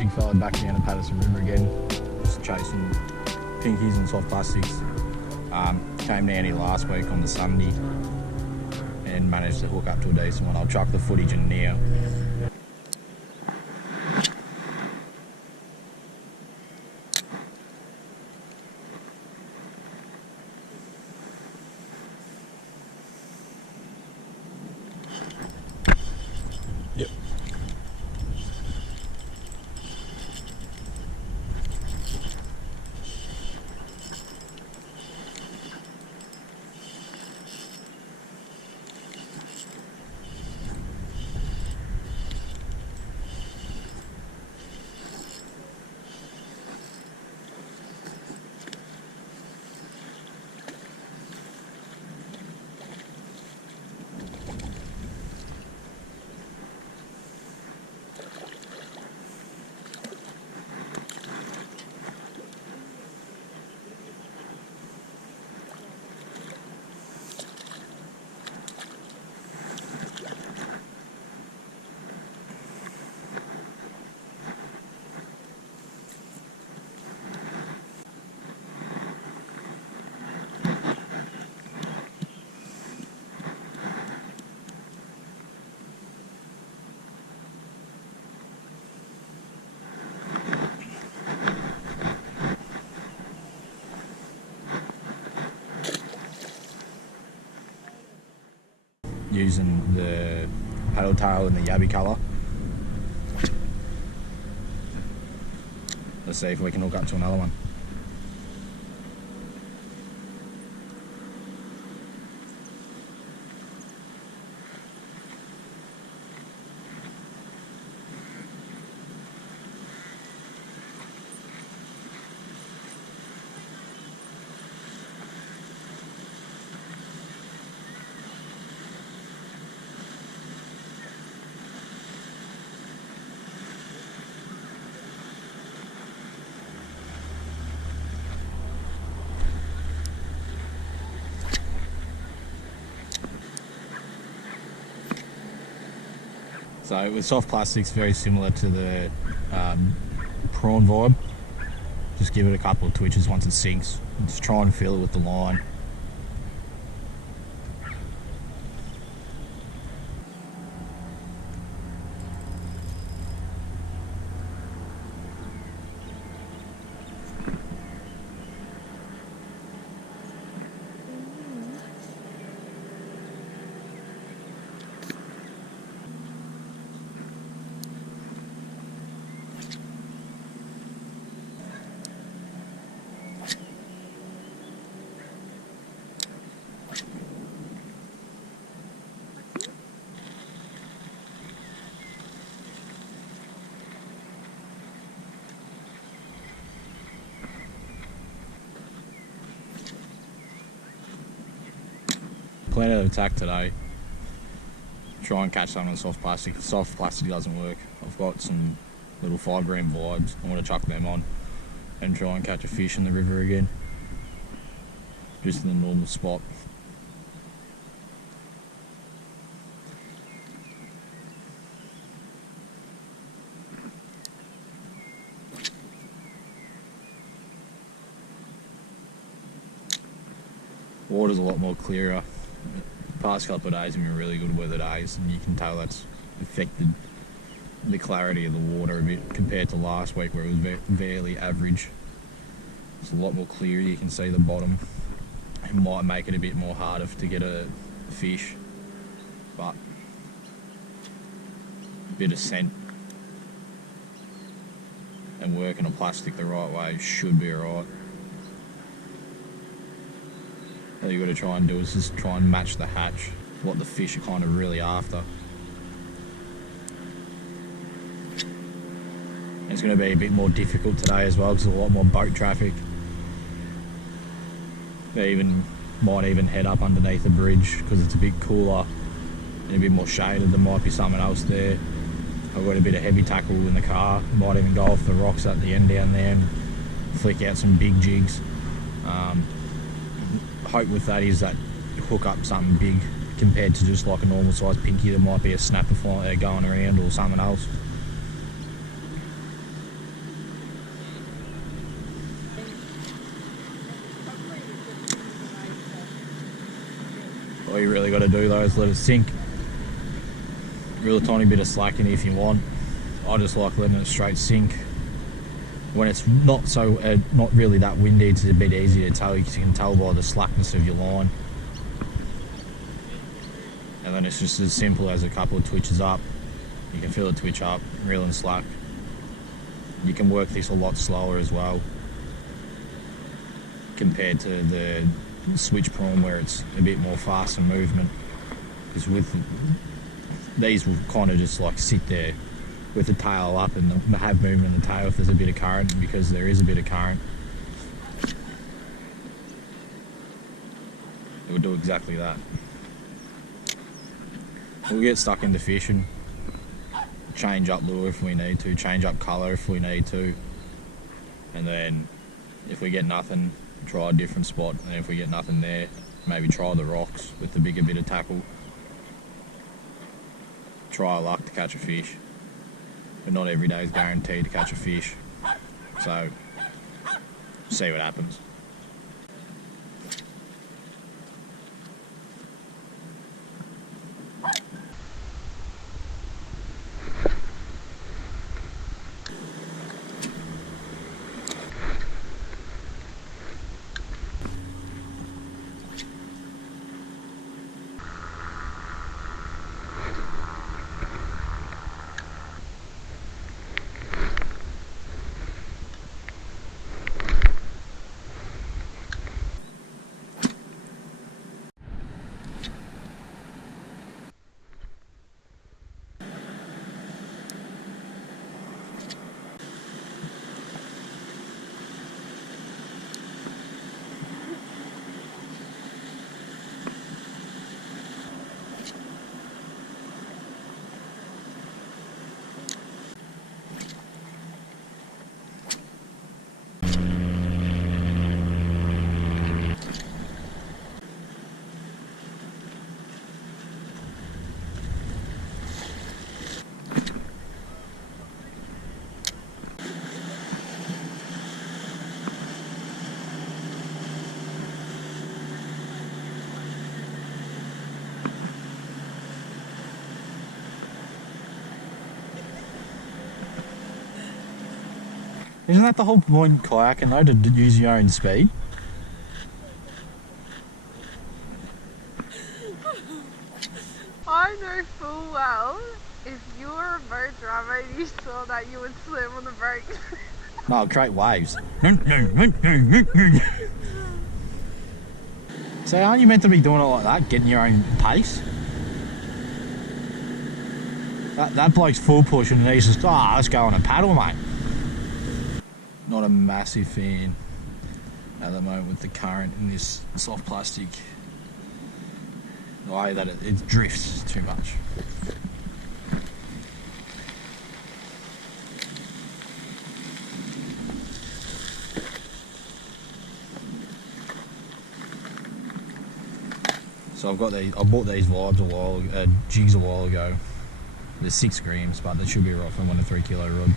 Big fella back down to Patterson River again, just chasing pinkies and soft plastics. Came down here last week on the Sunday and managed to hook up to a decent one. I'll chuck the footage in now. Yep. Using the paddle tail in the yabby colour. Let's see if we can hook up to another one. So with soft plastics, very similar to the prawn vibe. Just give it a couple of twitches once it sinks. Just try and feel it with the line. Plan of attack today. Try and catch something on soft plastic. If soft plastic doesn't work, I've got some little 5 gram vibes. I want to chuck them on and try and catch a fish in the river again. Just in the normal spot. Water's a lot more clearer. The past couple of days have been really good weather days, and you can tell that's affected the clarity of the water a bit compared to last week where it was fairly average. It's a lot more clear, you can see the bottom. It might make it a bit more harder to get a fish, but a bit of scent and working a plastic the right way should be alright. All you've got to try and do is just try and match the hatch, what the fish are kind of really after. It's going to be a bit more difficult today as well because there's a lot more boat traffic. They might even head up underneath the bridge because it's a bit cooler and a bit more shaded. There might be something else there. I've got a bit of heavy tackle in the car. Might even go off the rocks at the end down there and flick out some big jigs. Hope with that is that you hook up something big compared to just like a normal size pinky. There might be a snapper fly there going around or something else. All you really got to do though is let it sink. Real tiny bit of slack in if you want. I just like letting it straight sink. When it's not really that windy, it's a bit easy to tell. You can tell by the slackness of your line. And then it's just as simple as a couple of twitches up. You can feel it twitch up, reel and slack. You can work this a lot slower as well compared to the switch prawn where it's a bit more fast in movement. Because with these will kind of just like sit there with the tail up and have movement in the tail if there's a bit of current, because there is a bit of current. It would do exactly that. We'll get stuck into fishing, change up lure if we need to, change up colour if we need to, and then if we get nothing, try a different spot, and if we get nothing there, maybe try the rocks with the bigger bit of tackle. Try our luck to catch a fish. But not every day is guaranteed to catch a fish, so see what happens. Isn't that the whole point in kayaking though, to use your own speed? I know full well if you were a boat driver and you saw that, you would slam on the brakes. No, create waves. So aren't you meant to be doing it like that, getting your own pace? That bloke's full push and he's just, let's go on a paddle, mate. Not a massive fan at the moment with the current in this soft plastic. The way that it drifts too much. So I've got these. I bought these jigs a while ago. They're 6 grams, but they should be right for 1 to 3 kilo rod.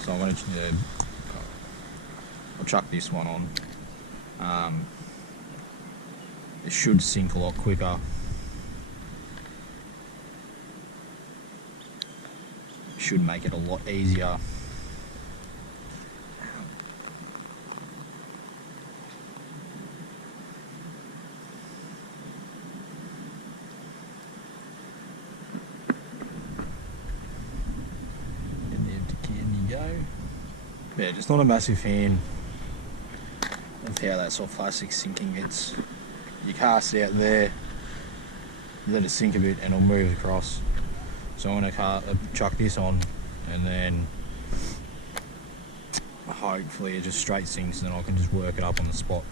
So I'm going to, I'll chuck this one on. It should sink a lot quicker. Should make it a lot easier. Yeah, just not a massive fan of how that soft plastic's sinking. You cast it out there, let it sink a bit and it'll move across. So I'm going to chuck this on and then hopefully it just straight sinks and then I can just work it up on the spot.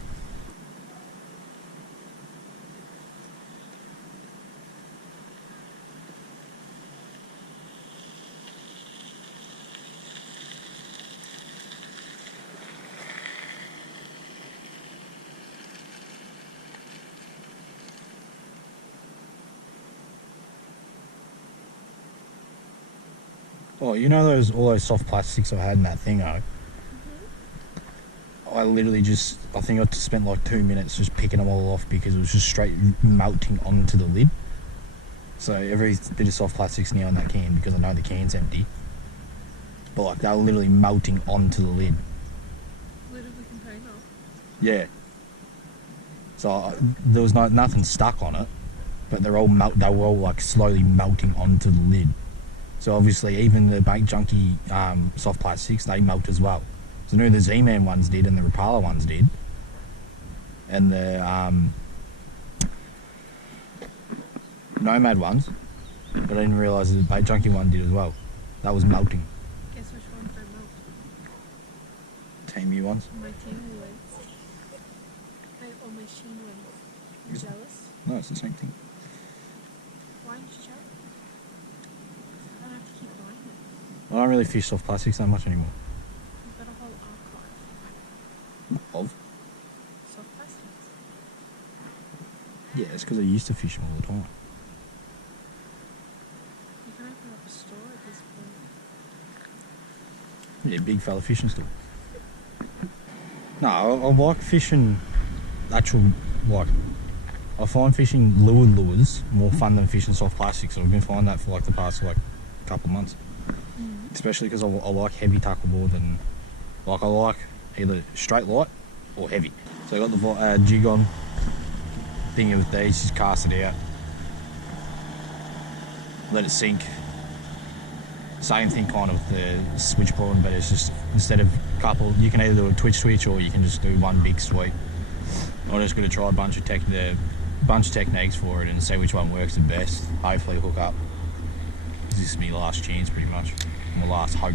Oh, you know all those soft plastics I had in that thing, I I literally just, I think I spent like 2 minutes just picking them all off because it was just straight melting onto the lid. So every bit of soft plastic's now in that can because I know the can's empty. But like they were literally melting onto the lid. Lid of the container? Yeah. So there was nothing stuck on it, but they were all like slowly melting onto the lid. So obviously even the Bait Junkie soft plastics, they melt as well. So I knew the Z-Man ones did and the Rapala ones did. And the Nomad ones, but I didn't realise the Bait Junkie one did as well. That was melting. Guess which ones don't melt? Team U ones? My team ones. Or my Sheen ones. You jealous? No, it's the same thing. Why aren't you jealous? I don't have to keep buying it. I don't really fish soft plastics that much anymore. You've got a whole archive. Of? Soft plastics. Yeah, it's because I used to fish them all the time. You can open up a store at this point. Yeah, big fella fishing store. No, I like fishing actual, like, I find fishing lured lures more fun than fishing soft plastics. So I've been finding that for like the past like couple of months. Especially because I like heavy tackle more than, like I like either straight light or heavy. So I got the jig on, thingy with these, just cast it out, let it sink. Same thing kind of with the switch prawn, but it's just instead of couple, you can either do a twitch or you can just do one big sweep. I'm just going to try a bunch of techniques for it and see which one works the best. Hopefully hook up. This is my last chance pretty much, my last hope.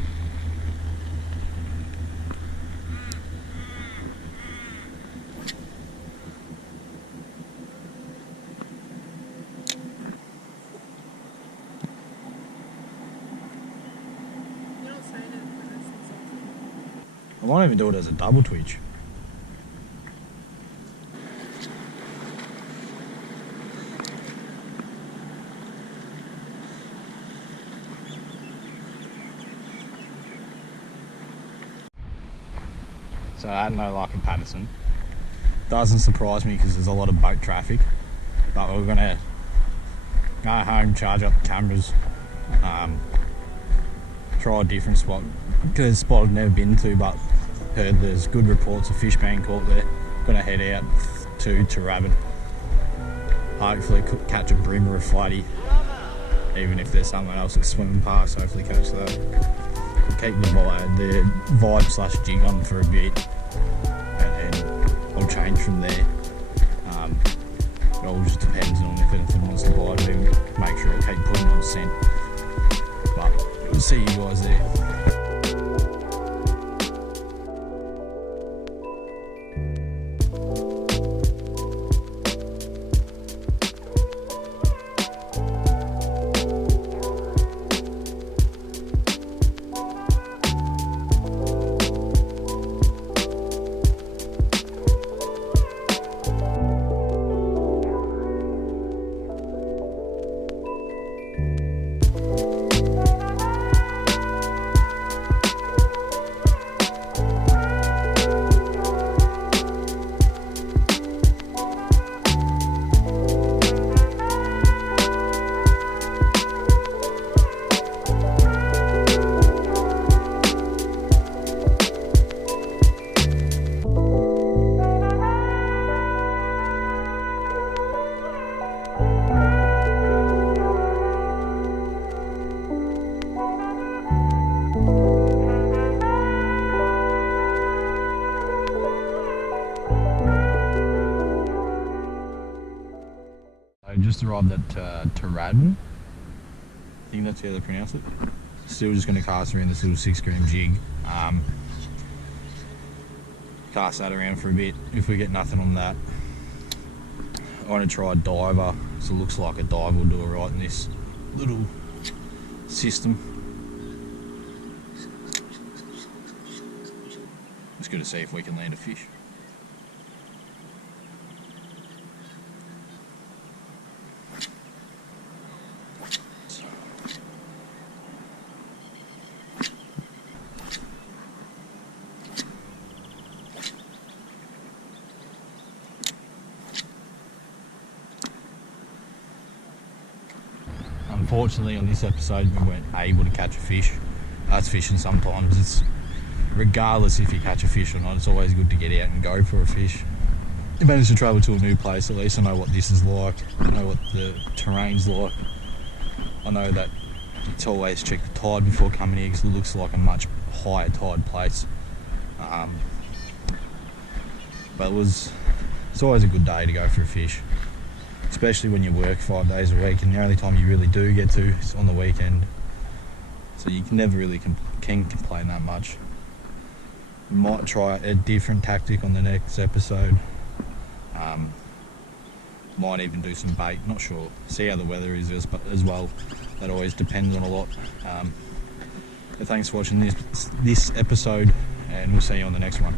You're not saying it, but that's something. I might even do it as a double twitch. So I had no luck in Patterson. Doesn't surprise me because there's a lot of boat traffic. But we're gonna go home, charge up the cameras, try a different spot. Because it's a spot I've never been to, but heard there's good reports of fish being caught there. Gonna head out to Rabbit. Hopefully catch a brim or a flatty. Even if there's someone else that's swimming past, hopefully catch that. Keep the vibe / jig on for a bit, and then I'll change from there. It all just depends on if anything wants to bite me. Make sure I keep putting on scent. But we'll see you guys there. Just arrived at Taradman. I think that's how they pronounce it. Still just going to cast around this little 6-gram jig. Cast that around for a bit. If we get nothing on that, I want to try a Daiwa. So it looks like a dive will do it right in this little system. Just got to see if we can land a fish. unfortunately on this episode we weren't able to catch a fish. That's fishing sometimes. It's regardless if you catch a fish or not, it's always good to get out and go for a fish. If I manage to travel to a new place, at least I know what this is like. I know what the terrain's like. I know that it's always check the tide before coming here because it looks like a much higher tide place. But it's always a good day to go for a fish, especially when you work 5 days a week and the only time you really do get to is on the weekend. So you can never really complain that much. Might try a different tactic on the next episode. Might even do some bait, not sure. See how the weather is as well. That always depends on a lot. But thanks for watching this episode, and we'll see you on the next one.